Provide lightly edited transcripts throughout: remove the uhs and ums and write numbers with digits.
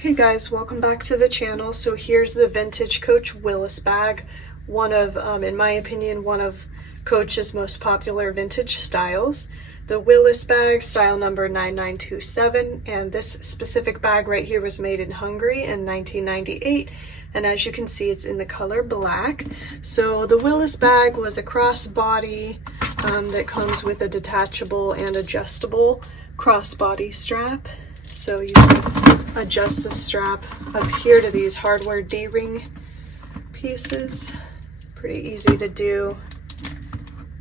Hey guys, welcome back to the channel. So here's the Vintage Coach Willis bag, one of, in my opinion, one of Coach's most popular vintage styles. The Willis bag, style number 9927, and this specific bag right here was made in Hungary in 1998, and as you can see, it's in the color black. So the Willis bag was a crossbody that comes with a detachable and adjustable crossbody strap. So you can adjust the strap up here to these hardware D-ring pieces. Pretty easy to do.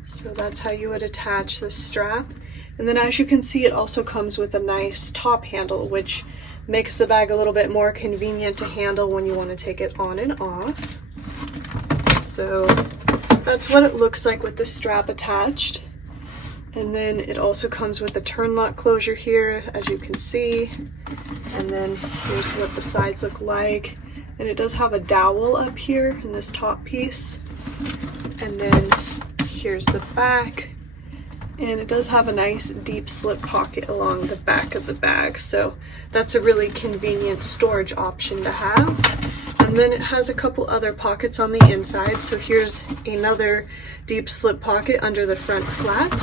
So that's how you would attach the strap. And then as you can see, it also comes with a nice top handle, which makes the bag a little bit more convenient to handle when you want to take it on and off. So that's what it looks like with the strap attached. And then it also comes with a turn lock closure here, as you can see. And then here's what the sides look like. And it does have a dowel up here in this top piece. And then here's the back. And it does have a nice deep slip pocket along the back of the bag. So that's a really convenient storage option to have. And then it has a couple other pockets on the inside. So here's another deep slip pocket under the front flap.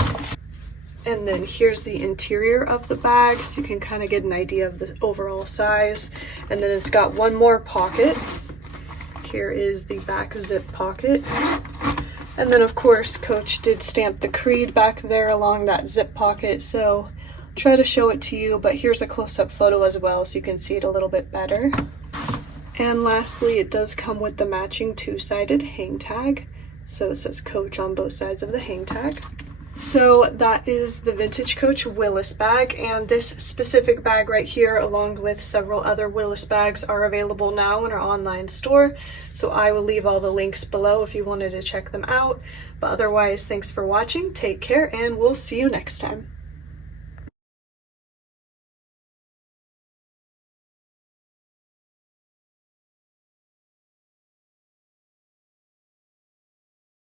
And then here's the interior of the bag, so you can kind of get an idea of the overall size. And then it's got one more pocket. Here is the back zip pocket. And then of course, Coach did stamp the creed back there along that zip pocket, so I'll try to show it to you, but here's a close-up photo as well so you can see it a little bit better. And lastly, it does come with the matching two-sided hang tag. So it says Coach on both sides of the hang tag. So that is the Vintage Coach Willis bag, and this specific bag right here, along with several other Willis bags, are available now in our online store. So I will leave all the links below if you wanted to check them out. But otherwise, thanks for watching, take care, and we'll see you next time.